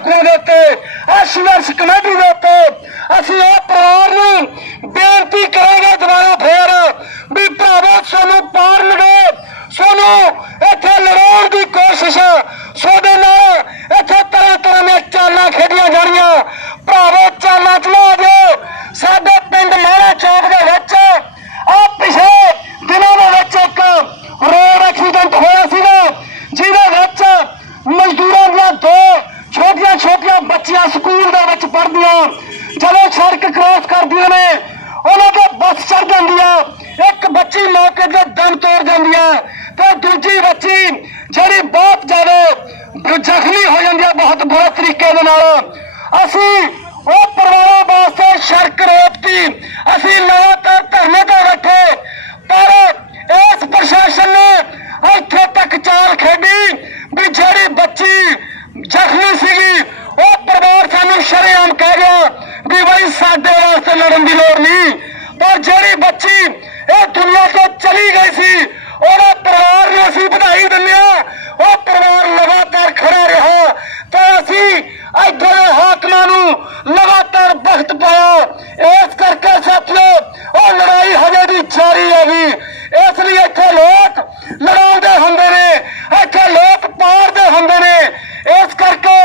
ਪੱਧਰਾਂ ਦੇ ਉੱਤੇ ਆ ਸੰਘਰਸ਼ ਕਮੇਟੀ ਦੇ ਉੱਤੇ ਅਸੀਂ ਇਹ ਪਰਿਵਾਰ ਨੂੰ ਬੇਨਤੀ ਕਰਾਂਗੇ ਦੁਬਾਰਾ ਫੇਰ ਵੀ ਭਰਾਵੋ ਸਾਨੂੰ ਪਾਰ ਲੜੋ ਸਾਨੂੰ ਇੱਥੇ ਲੜਾਉਣ ਦੀ ਕੋਸ਼ਿਸ਼ ਤੁਹਾਡੇ ਨਾਲ ਇੱਥੇ ਤਰ੍ਹਾਂ ਤਰ੍ਹਾਂ ਦੀਆਂ ਚਾਲਾਂ ਖੇਡੀਆਂ ਜਾਣੀਆਂ ਭਰਾਵੋ ਚਾਲਾਂ ਚਲਾ ਦਿਓ ਸਾਡੇ ਪਿੰਡ ਮਾਣਾ ਚੌਕ ਦੇ ਵਿੱਚ ਆ ਪਿਛਲੇ ਦਿਨਾਂ ਦੇ ਵਿੱਚ ਇੱਕ ਰੋਡ ਐਕਸੀਡੈਂਟ ਹੋਇਆ ਸੀਗਾ ਜਿਹਦੇ ਵਿੱਚ ਮਜ਼ਦੂਰਾਂ ਦੀਆਂ ਦੋ ਛੋਟੀਆਂ ਛੋਟੀਆਂ ਬੱਚੀਆਂ ਸਕੂਲ ਦੇ ਵਿੱਚ ਪੜ੍ਹਦੀਆਂ, ਜਦੋਂ ਸੜਕ ਕ੍ਰਾਸ ਕਰਦੀਆਂ ਨੇ, ਉਹਨਾਂ ਦੇ ਬੱਸ ਚੜ ਜਾਂਦੀ ਆ। ਇੱਕ ਬੱਚੀ ਮੌਕੇ ਤੇ ਦਮ ਤੋੜ ਜਾਂਦੀ ਆ ਤੇ ਦੂਜੀ ਬੱਚੀ ਜਿਹੜੀ ਬਹੁਤ ਜ਼ਿਆਦਾ ਜ਼ਖਮੀ ਹੋ ਜਾਂਦੀ ਆ ਬਹੁਤ ਬੁਰੇ ਤਰੀਕੇ ਦੇ ਨਾਲ। ਅਸੀਂ ਉਹ ਪਰਿਵਾਰਾਂ ਵਾਸਤੇ ਸੜਕ ਰੋਕਤੀ, ਅਸੀਂ ਲਗਾਤਾਰ ਧਰਨੇ ਤੇ ਬੈਠੇ ਪਰ ਇਸ ਪ੍ਰਸ਼ਾਸਨ ਨੇ ਇੱਥੇ ਤੱਕ ਚਾਲ ਖੇਡੀ ਵੀ ਜਿਹੜੀ ਬੱਚੀ ਜ਼ਖਮੀ ਸੀਗੀ ਉਹ ਪਰਿਵਾਰ ਸਾਨੂੰ ਸ਼ਰੇਆਮ ਕਹਿ ਗਿਆ ਵੀ ਬਈ ਸਾਡੇ ਲੜਨ ਦੀ ਲੋੜ ਨਹੀਂ। ਪਰ ਜਿਹੜੀ ਬੱਚੀ ਇਹ ਦੁਨੀਆ ਤੋਂ ਚਲੀ ਗਈ ਸੀ, ਉਹਦਾ ਪਰਿਵਾਰ ਨੂੰ ਅਸੀਂ ਵਧਾਈ ਦਿੰਦੇ ਆ ਉਹ ਪਰਿਵਾਰ ਲਗਾਤਾਰ ਖੜਾ ਰਿਹਾ। ਤੇ ਅਸੀਂ ਇੱਧਰ ਹਾਕਮਾਂ ਨੂੰ ਲਗਾਤਾਰ ਵਕਤ ਪਾਇਆ। ਇਸ ਕਰਕੇ ਸਾਥੀਓ ਉਹ ਲੜਾਈ ਹਜੇ ਵੀ ਜਾਰੀ ਹੈਗੀ ਇਸ ਲਈ ਇੱਥੇ ਲੋਕ ਲੜਾਉਂਦੇ ਹੁੰਦੇ ਨੇ, ਇੱਥੇ ਲੋਕ ਪਾੜਦੇ ਹੁੰਦੇ ਨੇ। ਇਸ ਕਰਕੇ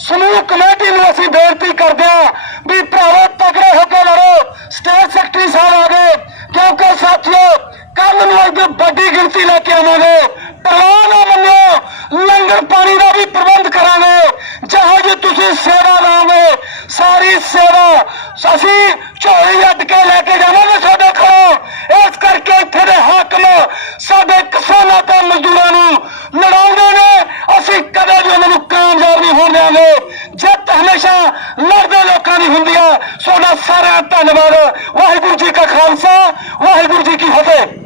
ਸਮੂਹ ਕਮੇਟੀ ਨੂੰ ਅਸੀਂ ਬੇਨਤੀ ਕਰਦੇ ਹਾਂ ਵੀ ਭਰਾਵੋ ਤਕੜੇ ਹੋ ਕੇ ਲੜੋ ਸਟੇਟ ਸੈਕਟਰੀ ਸਾਹਿਬ ਆ ਗਏ ਕਿਉਂਕਿ ਸਾਥੀਓ ਕੱਲ ਨੂੰ ਇੱਕ ਵੱਡੀ ਗਿਣਤੀ ਲੈ ਕੇ ਆਵਾਂਗੇ, ਪਰਵਾਹ ਨਾ ਮੰਨਿਓ ਲੰਗਰ ਪਾਣੀ ਦਾ ਵੀ ਪ੍ਰਬੰਧ ਕਰਾਂਗੇ। ਜਿਹੋ ਜੀ ਤੁਸੀਂ ਸੇਵਾ ਲਾਓਗੇ, ਸਾਰੀ ਸੇਵਾ ਅਸੀਂ ਝੋਲੀ ਅੱਡ ਕੇ ਲੈ ਕੇ ਜਾਵਾਂਗੇ ਤੁਹਾਡੇ ਕੋਲੋਂ। ਇਸ ਕਰਕੇ ਇੱਥੇ ਦੇ ਹਾਕਮ ਸਾਡੇ ਕਿਸਾਨਾਂ ਤੇ ਮਜ਼ਦੂਰਾਂ ਨੂੰ ਲੜਾਉਂਦੇ ਨੇ। ਅਸੀਂ ਕਦੇ ਵੀ ਉਹਨਾਂ ਨੂੰ ਕਾਮਯਾਬ ਨਹੀਂ ਹੋਣ ਦੇਵਾਂਗੇ ਜਿੱਤ ਹਮੇਸ਼ਾ ਲੜਦੇ ਲੋਕਾਂ ਦੀ ਹੁੰਦੀ ਆ। ਤੁਹਾਡਾ ਸਾਰਿਆਂ ਦਾ ਧੰਨਵਾਦ। ਵਾਹਿਗੁਰੂ ਜੀ ਕਾ ਖਾਲਸਾ, ਵਾਹਿਗੁਰੂ ਜੀ ਕੀ ਫਤਿਹ।